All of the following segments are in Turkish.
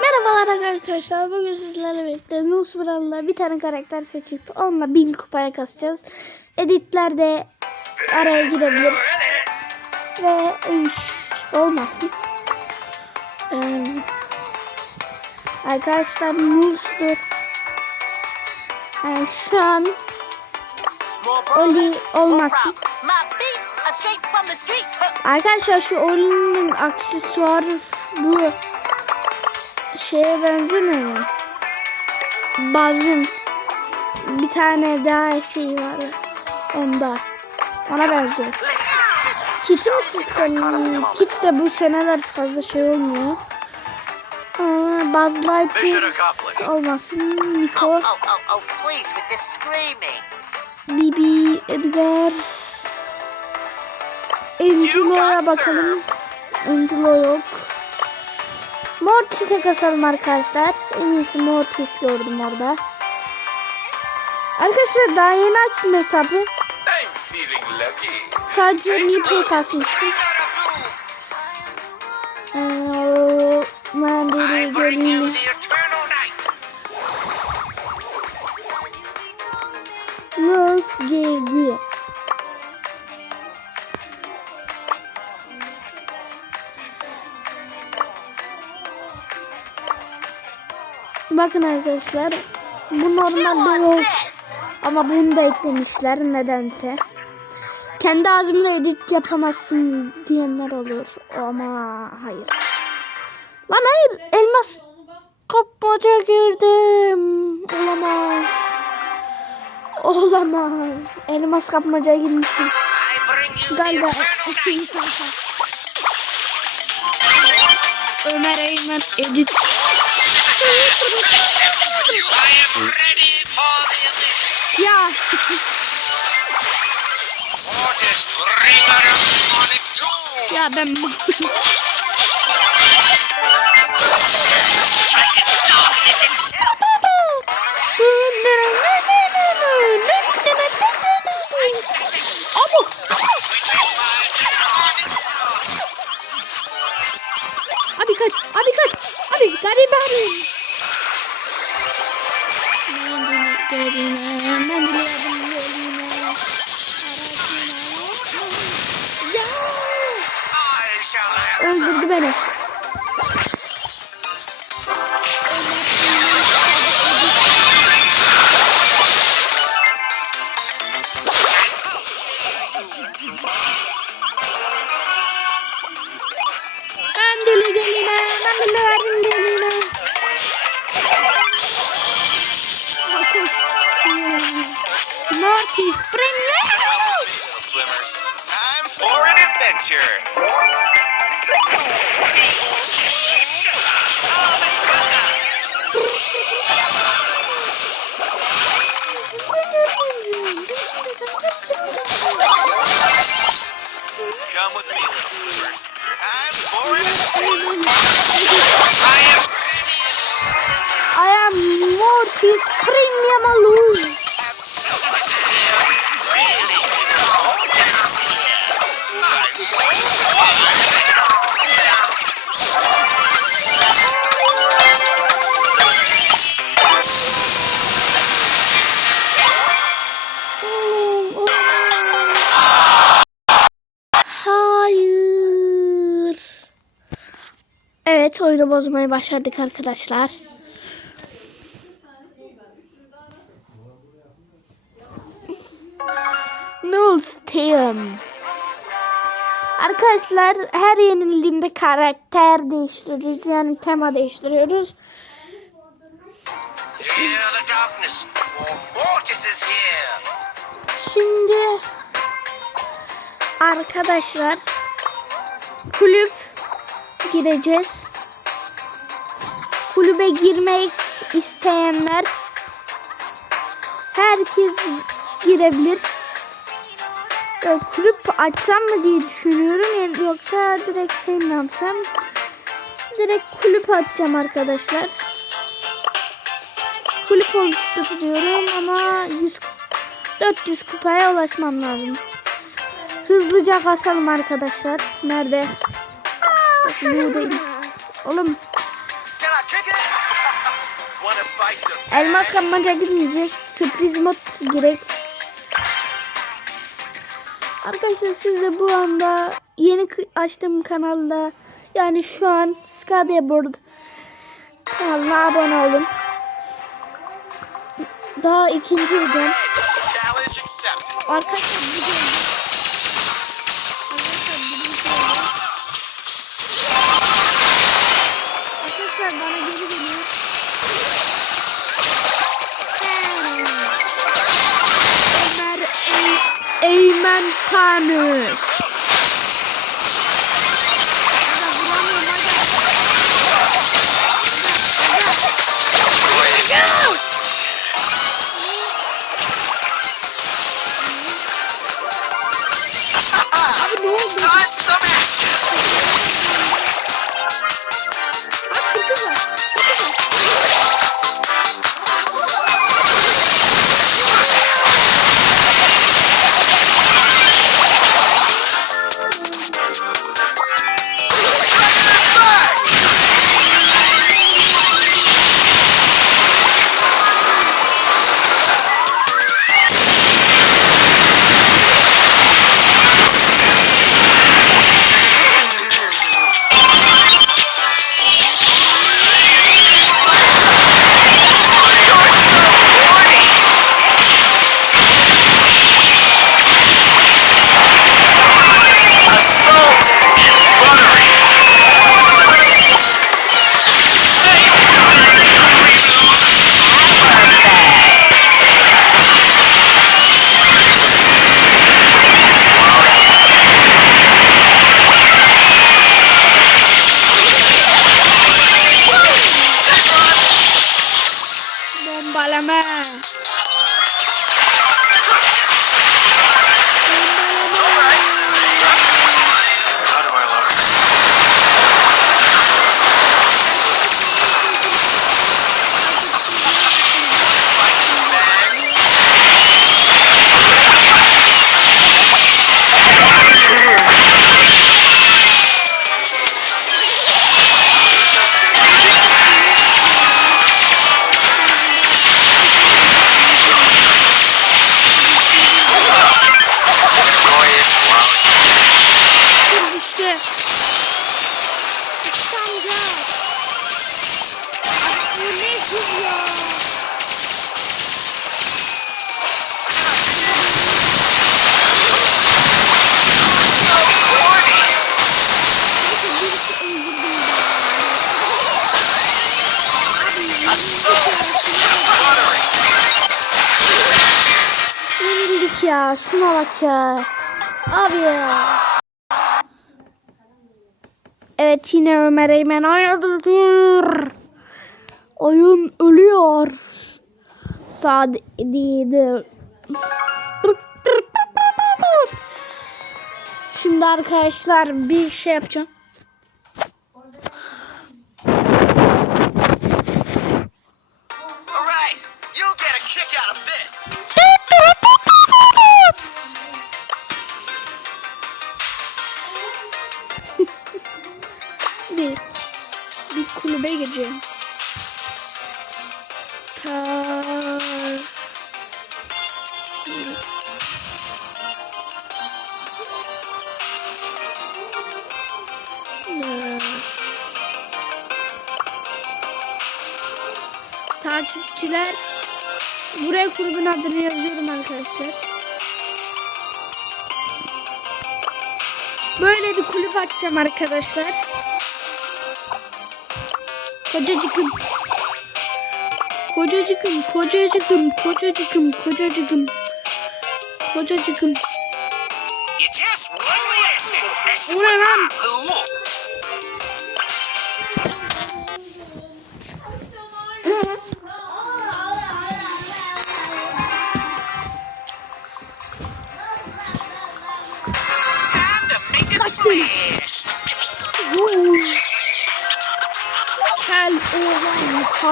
Merhabalar arkadaşlar. Bugün sizlerle birlikte Nusbral'la bir tane karakter seçip onunla bin kupaya kasacağız. Editlerde araya girebilir. Ve iş olmasın. Ee, arkadaşlar Nus'dur. Yani şu an Oli olmasın. Arkadaşlar şu Oli'nin aksesuarı bu şeye benzemiyor mu? Bazın bir tane daha şey var onda. Ona benziyor. Kiti misin sen? Kit de bu seneler fazla şey olmuyor. Aa, Buzz Lightyear olmasın. Nico, Oh, oh, oh. Bibi, Edgar. Angelo'ya bakalım. Angelo yok. Mortis'e kasalım arkadaşlar. En iyisi Mortis gördüm orada. Arkadaşlar daha yeni açtım hesabı. Sadece Nipo'yu kasmıştım. Ee, the eternal night. Nurse GG. Bakın arkadaşlar. Bu normalde yok. Ama bunu da eklemişler nedense. Kendi ağzımla edit yapamazsın diyenler olur. Ama hayır. Lan hayır elmas kapmaca girdim. Olamaz. Olamaz. Elmas kapmaca you Galiba. Ömer Eymen edit. Ya ya ben. Abi kaç, abi kaç, abi garibanım. Ben. Ya. I shall answer. Öldürdü beni. Adventure. Come with me, little. Time for an I am I am Mortis Premium Alone. Oyunu bozmayı başardık arkadaşlar. Nulls Team. Arkadaşlar her yenildiğimde karakter değiştiriyoruz. Yani tema değiştiriyoruz. Şimdi arkadaşlar kulüp gireceğiz. Kulübe girmek isteyenler herkes girebilir. Ee, kulüp açsam mı diye düşünüyorum yoksa direkt şey mi yapsam? Direkt kulüp açacağım arkadaşlar. Kulüp oluşturuyorum ama 100 400 kupaya ulaşmam lazım. Hızlıca kasalım arkadaşlar. Nerede? Bu değil. Oğlum Elmas kapmaca gitmeyecek. Sürpriz mod gerek. Arkadaşlar siz bu anda yeni açtığım kanalda yani şu an Skateboard kanalına abone olun. Daha ikinci videom. Arkadaşlar Şuna bak ya. Abi ya. Evet yine Ömer Eymen. Dur. Oyun ölüyor. Sadiydi. Şimdi arkadaşlar bir şey yapacağım. Buraya kulübün adını yazıyorum arkadaşlar. Böyle bir kulüp açacağım arkadaşlar. Kocacıkım. Kocacıkım, kocacıkım, kocacıkım, kocacıkım. Kocacıkım. You just wouldn't listen. This is Bu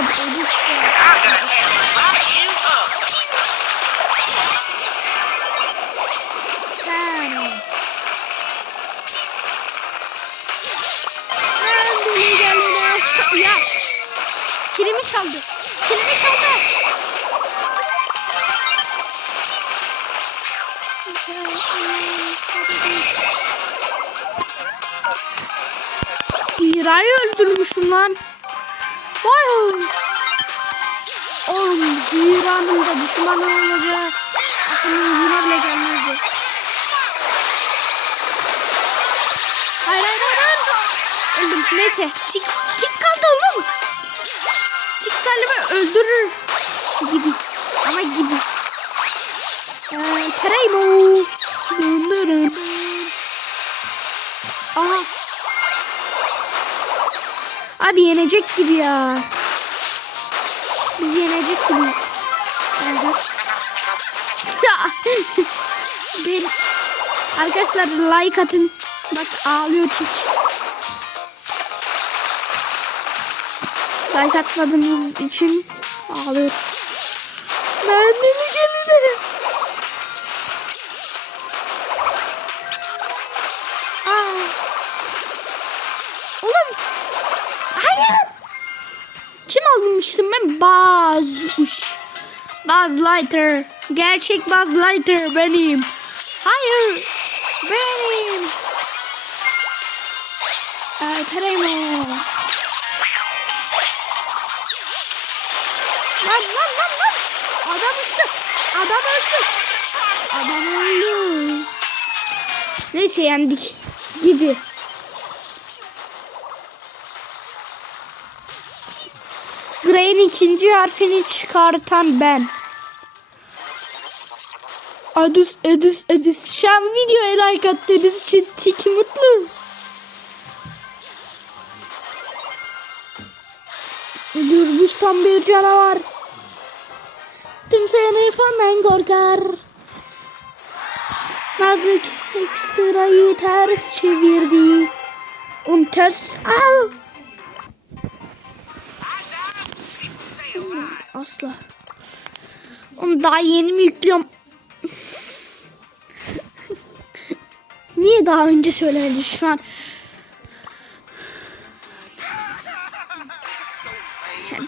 geline. Ya. kilimi çaldı. Kilimi çaldı. Hira'yı öldürmüşüm lan. Vay. Oğlum da düşmanı olacak. Aklımın yine bile gelmezdi. Hayır hayır hayır. Öldüm. Neyse. Tik, tik kaldı oğlum. Tik galiba öldürür. Gibi. Ama gibi. Ee, Tereymo. Dın Abi yenecek gibi ya. Biz yenecek gibiyiz. Evet. Ben... Arkadaşlar like atın. Bak ağlıyor çift. Like atmadığınız için ağlıyor. Ben deli Buzz Lighter. Gerçek Buzz Lighter benim. Hayır. Benim. Ee, Teremo. Lan lan lan lan. Adam uçtu. Adam öldü. Adam öldü. Neyse yendik. Gibi. Gray'in ikinci harfini çıkartan ben. Adus, Adus, Adus. Şu an videoya like attığınız için tiki mutlu. Gürbüz tam bir canavar. Tüm seni fenden korkar. Nazik ekstrayı ters çevirdi. Un ters... Au! Asla. Onu daha yeni mi yüklüyorum? Niye daha önce söylemedin şu an?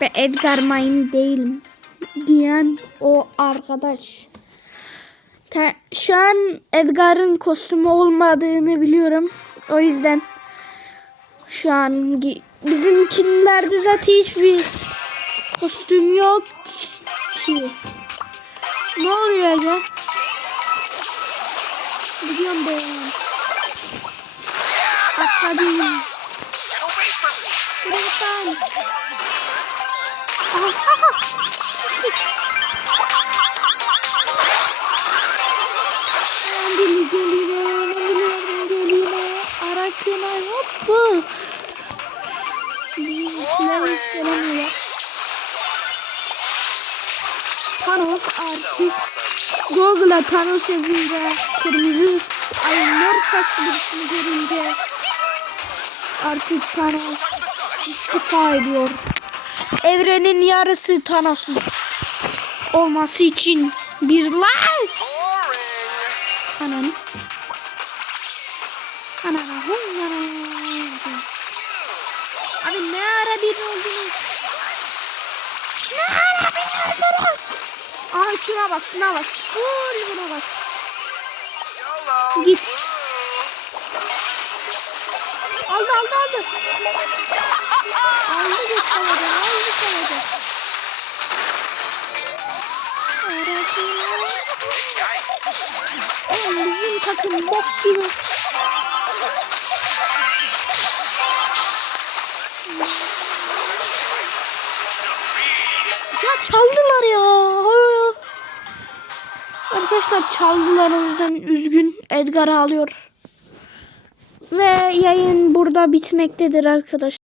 Ben Edgar Mine değilim. Diyen o arkadaş. Şu an Edgar'ın kostümü olmadığını biliyorum. O yüzden şu an bizimkinlerde zaten hiçbir kostüm yok ki. Ne oluyor ya? Gidiyorum ben. Atladım. Lütfen. Aha, aha. Ben deli geliyor, ben biliyorum geliyor. Araç yana hoppa. Bizimkiler hiç gelemiyor. Thanos artık Google'a Thanos yazınca kırmızı ay mor saçlı görünce artık Thanos istifa ediyor. Evrenin yarısı Thanos'un olması için bir like. Ananı. Ananı. Abi ne ara bir oldunuz? Ne ara bir oldunuz? Aha şuna bas şuna bas. Full buna bas. Git. Bizim takım bok gibi. Ya çaldılar ya. Arkadaşlar çaldılar o yüzden üzgün. Edgar ağlıyor. Ve yayın burada bitmektedir arkadaşlar.